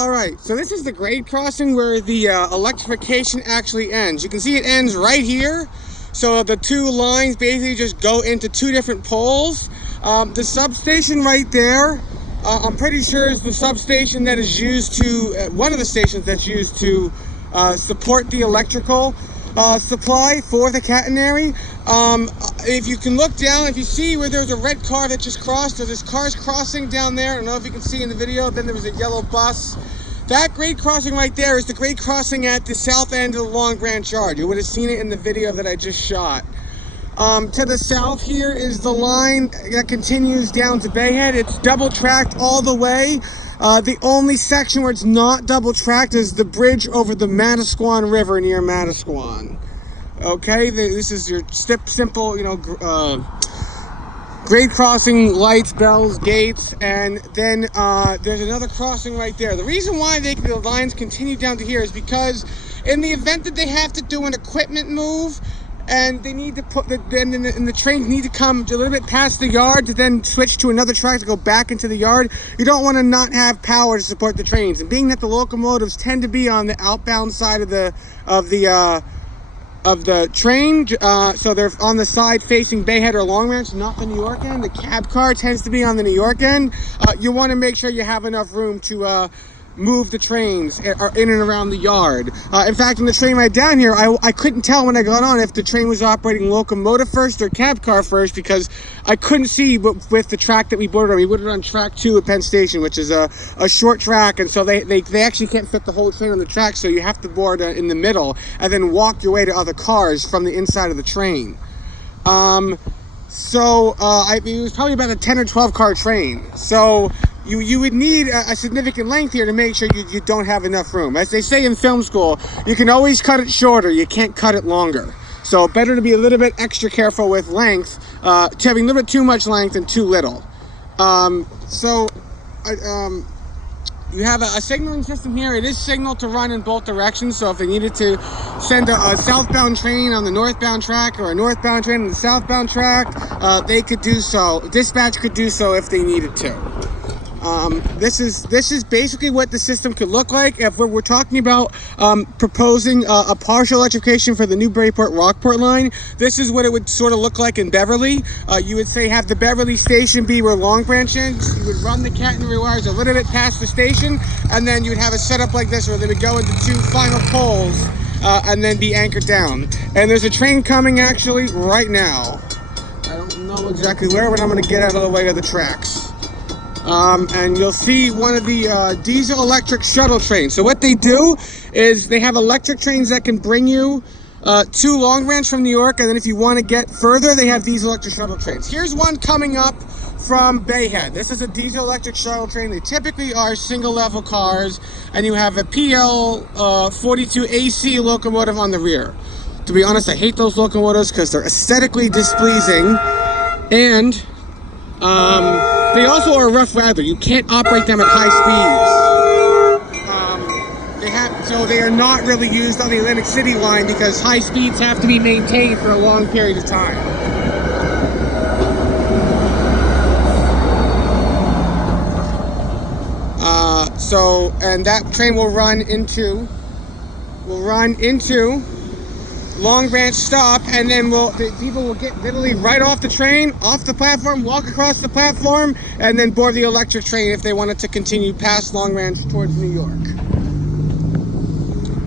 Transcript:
Alright, so this is the grade crossing where the electrification actually ends. You can see it ends right here. So the two lines basically just go into two different poles. The substation right there, I'm pretty sure is the substation that is used to, one of the stations that's used to support the electrical supply for the catenary. If you can look down, if you see where there's a red car that just crossed, so there's cars crossing down there. I don't know if you can see in the video. Then there was a yellow bus. That grade crossing right there is the grade crossing at the south end of the Long Branch Yard. You would have seen it in the video that I just shot. To the south here is the line that continues down to Bayhead. It's double tracked all the way. The only section where it's not double tracked is the bridge over the Manasquan River near Manasquan. Okay, this is your simple, grade crossing, lights, bells, gates, and then there's another crossing right there. The reason why the lines continue down to here is because in the event that they have to do an equipment move, and they need to put the trains need to come a little bit past the yard to then switch to another track to go back into the yard. You don't want to not have power to support the trains. And being that the locomotives tend to be on the outbound side of the train, so they're on the side facing Bayhead or Long Branch, not the New York end. The cab car tends to be on the New York end. You want to make sure you have enough room to move the trains in and around the yard. In fact, on the train right down here, I couldn't tell when I got on if the train was operating locomotive first or cab car first, because I couldn't see with the track that we boarded on. We boarded on track 2 at Penn Station, which is a short track, and so they actually can't fit the whole train on the track, so you have to board in the middle and then walk your way to other cars from the inside of the train. It was probably about a 10 or 12 car train. So you would need a significant length here to make sure you don't have enough room. As they say in film school, you can always cut it shorter, you can't cut it longer. So better to be a little bit extra careful with length, having a little bit too much length and too little. You have a signaling system here. It is signaled to run in both directions, so if they needed to send a southbound train on the northbound track or a northbound train on the southbound track, they could do so. Dispatch could do so if they needed to. This is basically what the system could look like if we're talking about proposing a partial electrification for the Newburyport-Rockport line. This is what it would sort of look like in Beverly. You would say have the Beverly station be where Long Branch is. You would run the catenary wires a little bit past the station, and then you would have a setup like this where they would go into 2 final poles and then be anchored down. And there's a train coming actually right now. I don't know exactly where, but I'm going to get out of the way of the tracks. And you'll see one of the diesel electric shuttle trains. So what they do is they have electric trains that can bring you to Long Branch from New York, and then if you want to get further, they have diesel electric shuttle trains. Here's one coming up from Bayhead. This is a diesel electric shuttle train. They typically are single level cars, and you have a PL 42 AC locomotive on the rear. To be honest, I hate those locomotives because they're aesthetically displeasing, and they also are rough weather. You can't operate them at high speeds. So they are not really used on the Atlantic City line because high speeds have to be maintained for a long period of time. And that train will run into Long Branch stop, and then the people will get literally right off the train, off the platform, walk across the platform, and then board the electric train if they wanted to continue past Long Branch towards New York.